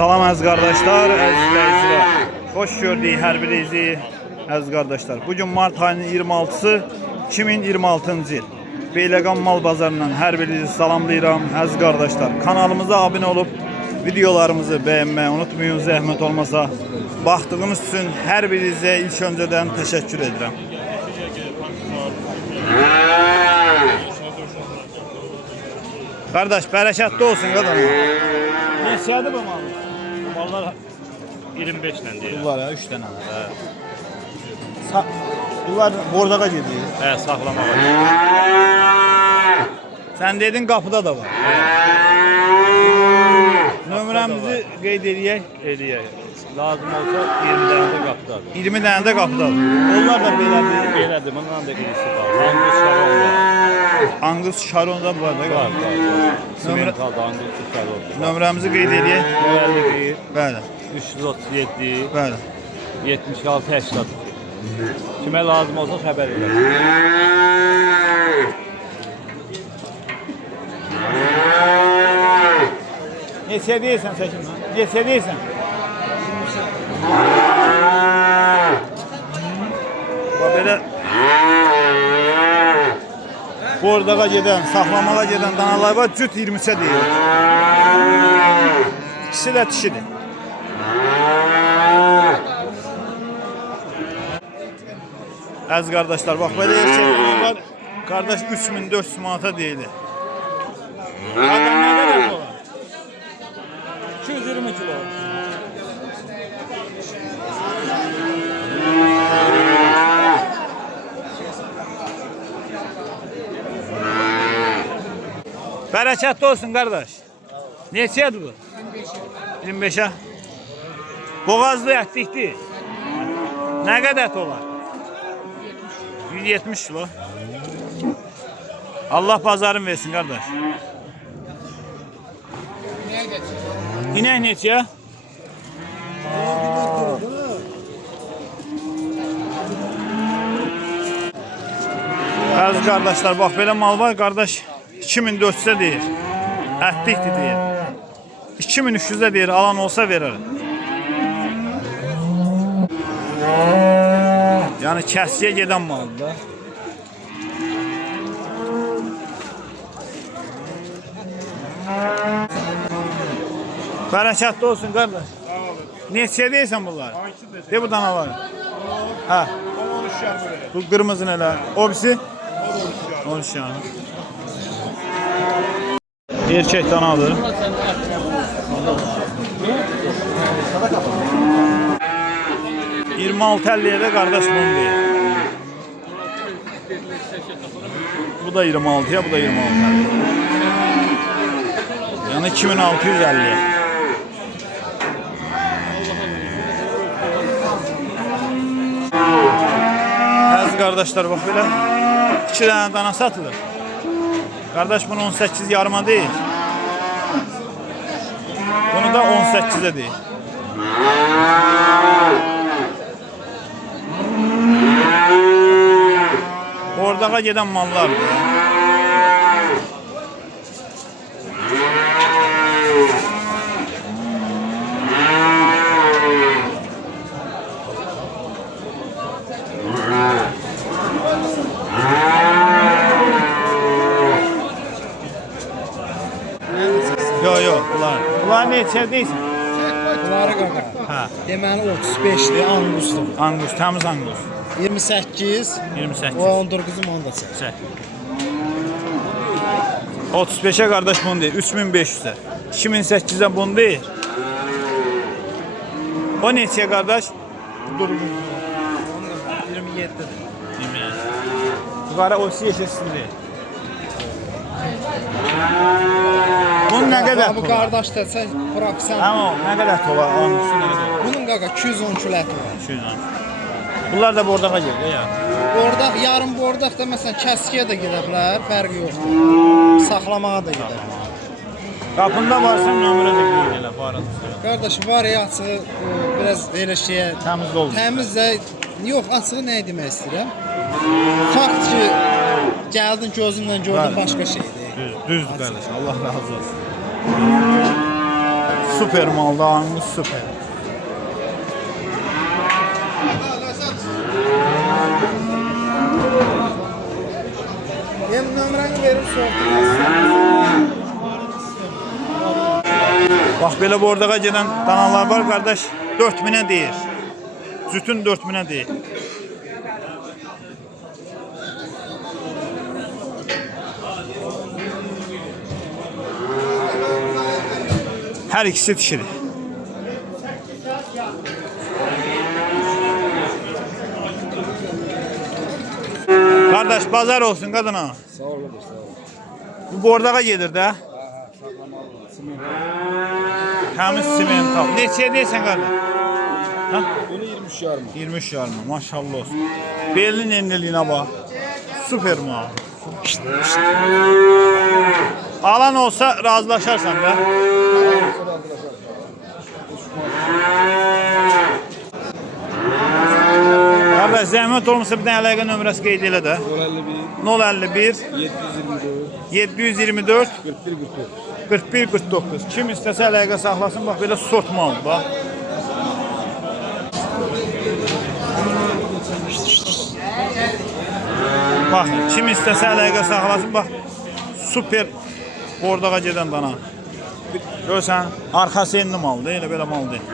Salam əziz qardaşlar, əziz izləyicilər. Xoş gördük hər birinizi, əziz qardaşlar. Bugün mart ayının 26-sı 2026-cı il. Beyləqan mal bazarından hər birinizi salamlayıram, əziz qardaşlar. Kanalımıza abunə olub videolarımızı bəyənməyi unutmayın, zəhmət olmasa. Baxdığınız üçün hər birinizə ilk öncədən təşəkkür edirəm. Qardaş, bərəkətli olsun qadın. Neçədir bu mal? Mallar 25'lə deyir. Bunlar 3 dənə. Bunlar bordağa gedir. Hə, saxlamağa. Sən dedin qapıda da var. Nömrəmizi qeyd edək. Eləyək. Lazım olsa 20 dənə də qapıdadır. 20 dənə də qapıdadır. Onlar da belədir. Belədir, bundan da birisi var. Angus Şaron var. Angus Şaron da var da. Var. Simentalda Angus Şaron. Nömrəmizi qeyd edək. 51, Bəli. 337, Bəli. 76, 80. Kimə lazım olsa xəbər edər. Neçə deyirsən Səkin? Neçə deyirsən? Belə bordağa gedən, saxlamağa gedən danalar var, cüt 20-ə deyir. İkisi də dişidir. Əziz qardaşlar, bax belə erkəklər var. Qardaş 3400 manata deyilir. Adam nə qədər olar? 220 kilo. Bərəkətli olsun qardaş. Neçədir bu? 25'ə. Boğazlı ətlikdir. Nə qədər ət olar? 170 kilo. Allah pazarın versin qardaş. İnək neçə? Əziz qardaşlar, bax belə mal var qardaş. 2400'ə deyir. Ətlikdir deyir. 2300'ə deyir, alan olsa verərəm. Yəni kəsiyə gedən maldır da. Bərəkətli olsun qardaş. Neçə deyirsən bunlar? De bu danalar. Hə. Bu qırmızı nələ? O birisi? 13 yəni. Erkək danadır. $26.50'ye de kardeş bunu değil. Bu da 26'ya, bu da 26.50. Yani 2650. Əziz kardeşler bak böyle 2 tane dana satılır. Kardeş bunu 18 yarıma değil. Bunu da 18'e değil. Bordağa gedən mallardır. Yok, bunlar neçə deyirsən? Bunları qaqa. Hə. Deməli 35'dir, Angus'dur. Angus, təmiz Angus. 28. 28. O 19'u onda çək. Çək. 35'e kardeş bunu değil, 3500'e. 2008'e bunu değil. O neçəyə kardeş? Dur. 27'dir. Yukarı o yeşilsin değil. Bunun ne kadar Bu qardaş da sən profesional. Ama ne kadar tola? Angusu ne kadar? Bunun qaqa 210 kilo əti var. 200. Bunlar da bordağa gelir ya. Bordaq, yarım bordaq da məsələn kəskiyə də gedə bilər, fərqi yoxdur. Saxlamağa da gedə bilər. Kapında varsa nömrə də qeyd elə, varınız. Qardaş var ya açığı biraz elə şeyə Təmiz oldu. təmiz də yox, açığı nə demək istəyirəm? Fakt ki gəldin gözünlə gördün başqa şeydir. Düzdür kardeş. Allah razı olsun. Süper malda, anımız süper. Hem nömrəni verir sortu. Bax belə bordağa gedən danalar var qardaş, 4000-ə deyir. Cütün 4000-ə deyir. Hər ikisi dişidir. Kardeş bazar olsun kadına. Sağ olun, sağ olun. Bu bordağa gelir də. Təmiz simental. Neçəyə deyirsən qardaş? Ha? Bunu 23 yarım. 23 yarım. Maşallah olsun. Belin enliliğine bak. Süper mal. Alan olsa razılaşarsan da. Kardeş zəhmət olmasa bir dənə əlaqə nömrəsi qeyd elə də. 051 724 41 49. Kim istəsə əlaqə saxlasın. Bax belə sort mal. Bax. Bax, kim istəsə əlaqə saxlasın. Bax, super bordağa gedən dana. Görsən, arxası enli maldır, elə belə mal deyil.